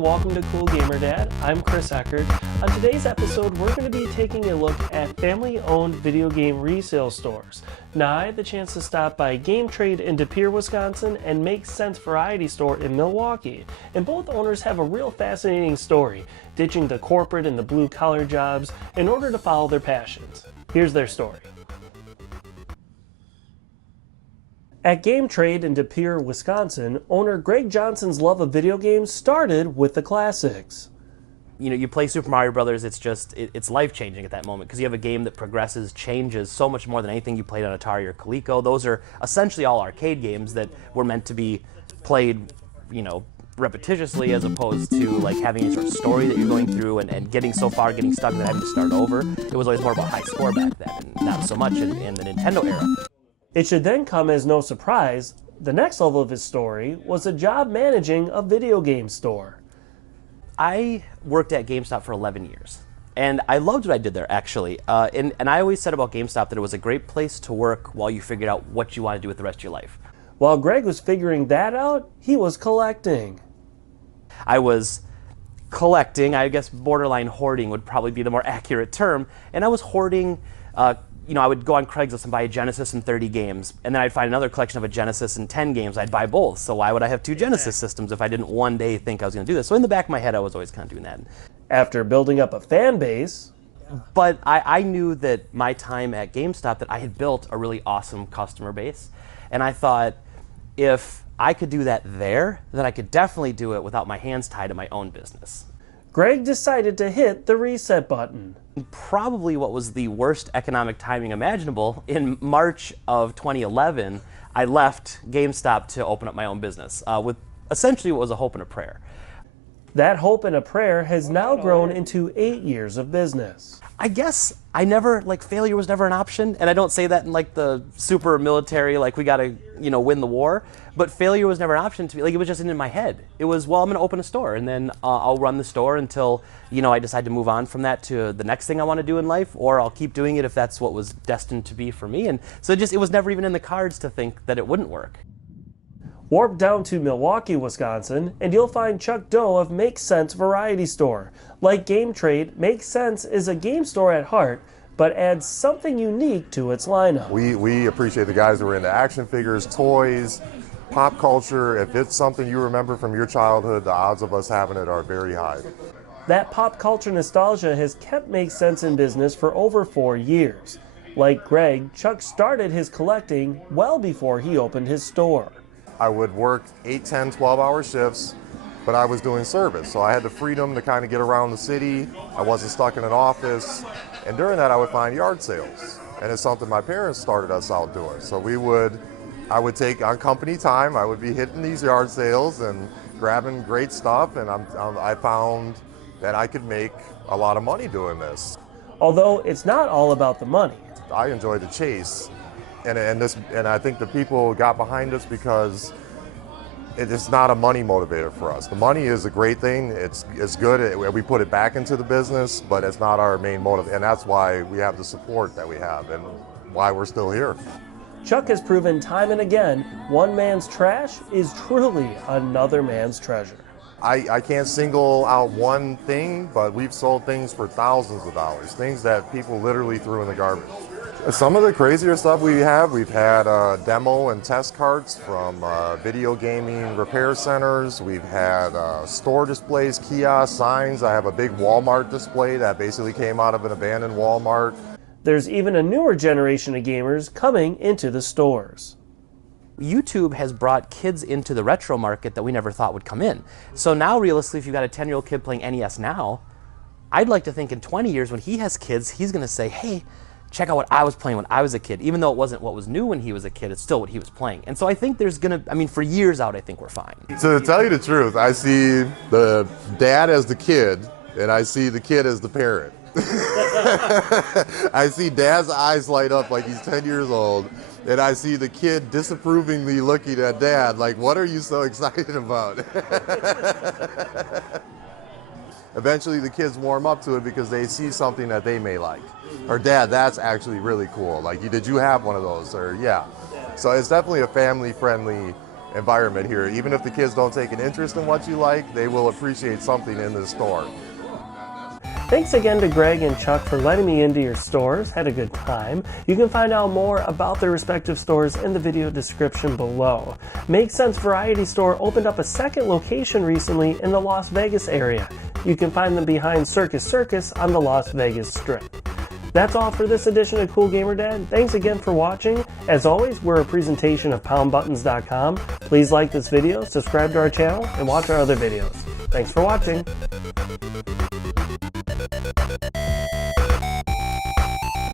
and welcome to Cool Gamer Dad. I'm Chris Eckert. On today's episode, we're going to be taking a look at family-owned video game resale stores. Now, I had the chance to stop by Game Trade in De Pere, Wisconsin, and Make Sense Variety Store in Milwaukee. And both owners have a real fascinating story, ditching the corporate and the blue-collar jobs in order to follow their passions. Here's their story. At Game Trade in De Pere, Wisconsin, owner Greg Johnson's love of video games started with the classics. You know, you play Super Mario Brothers, it's life-changing at that moment because you have a game that progresses, changes so much more than anything you played on Atari or Coleco. Those are essentially all arcade games that were meant to be played, you know, repetitiously as opposed to like having any sort of story that you're going through and getting so far, getting stuck and having to start over. It was always more about high score back then, and not so much in the Nintendo era. It should then come as no surprise, the next level of his story was a job managing a video game store. I worked at GameStop for 11 years, and I loved what I did there, actually. And I always said about GameStop that it was a great place to work while you figured out what you want to do with the rest of your life. While Greg was figuring that out, he was collecting. I was collecting, I guess borderline hoarding would probably be the more accurate term, and I was hoarding. You know, I would go on Craigslist and buy a Genesis and 30 games, and then I'd find another collection of a Genesis and 10 games. I'd buy both, so why would I have two Genesis systems if I didn't one day think I was going to do this? So in the back of my head, I was always kind of doing that. After building up a fan base. But I knew that my time at GameStop that I had built a really awesome customer base, and I thought if I could do that there, then I could definitely do it without my hands tied to my own business. Greg decided to hit the reset button. Probably what was the worst economic timing imaginable. In March of 2011, I left GameStop to open up my own business with essentially what was a hope and a prayer. That hope and a prayer has now grown into 8 years of business. I guess I never, failure was never an option, and I don't say that in the super military, we gotta, win the war, but failure was never an option to me. It was just in my head. It was, well, I'm gonna open a store, and then I'll run the store until, I decide to move on from that to the next thing I wanna do in life, or I'll keep doing it if that's what was destined to be for me. And so it was never even in the cards to think that it wouldn't work. Warp down to Milwaukee, Wisconsin, and you'll find Chuck Doe of Make Sense Variety Store. Like Game Trade, Make Sense is a game store at heart, but adds something unique to its lineup. We appreciate the guys who are into action figures, toys, pop culture. If it's something you remember from your childhood, the odds of us having it are very high. That pop culture nostalgia has kept Make Sense in business for over 4 years. Like Greg, Chuck started his collecting well before he opened his store. I would work 8, 10, 12-hour shifts, but I was doing service, so I had the freedom to kind of get around the city. I wasn't stuck in an office, and during that I would find yard sales, and it's something my parents started us out doing. So I would take on company time, I would be hitting these yard sales and grabbing great stuff, and I found that I could make a lot of money doing this. Although it's not all about the money. I enjoy the chase. And I think the people got behind us because it's not a money motivator for us. The money is a great thing. It's good. We put it back into the business, but it's not our main motive. And that's why we have the support that we have and why we're still here. Chuck has proven time and again, one man's trash is truly another man's treasure. I can't single out one thing, but we've sold things for thousands of dollars, things that people literally threw in the garbage. Some of the crazier stuff we've had demo and test carts from video gaming repair centers. We've had store displays, kiosks, signs. I have a big Walmart display that basically came out of an abandoned Walmart. There's even a newer generation of gamers coming into the stores. YouTube has brought kids into the retro market that we never thought would come in. So now, realistically, if you've got a 10-year-old kid playing NES now, I'd like to think in 20 years when he has kids, he's going to say, hey, check out what I was playing when I was a kid. Even though it wasn't what was new when he was a kid, it's still what he was playing. And so I think there's going to, for years out, I think we're fine. To tell you the truth, I see the dad as the kid, and I see the kid as the parent. I see dad's eyes light up like he's 10 years old, and I see the kid disapprovingly looking at dad like, what are you so excited about? Eventually the kids warm up to it because they see something that they may like. Or dad, that's actually really cool. Did you have one of those? Or yeah. So it's definitely a family-friendly environment here. Even if the kids don't take an interest in what you like, they will appreciate something in this store. Thanks again to Greg and Chuck for letting me into your stores. Had a good time. You can find out more about their respective stores in the video description below. Make Sense Variety Store opened up a second location recently in the Las Vegas area. You can find them behind Circus Circus on the Las Vegas Strip. That's all for this edition of Cool Gamer Dad. Thanks again for watching. As always, we're a presentation of PoundButtons.com. Please like this video, subscribe to our channel, and watch our other videos. Thanks for watching.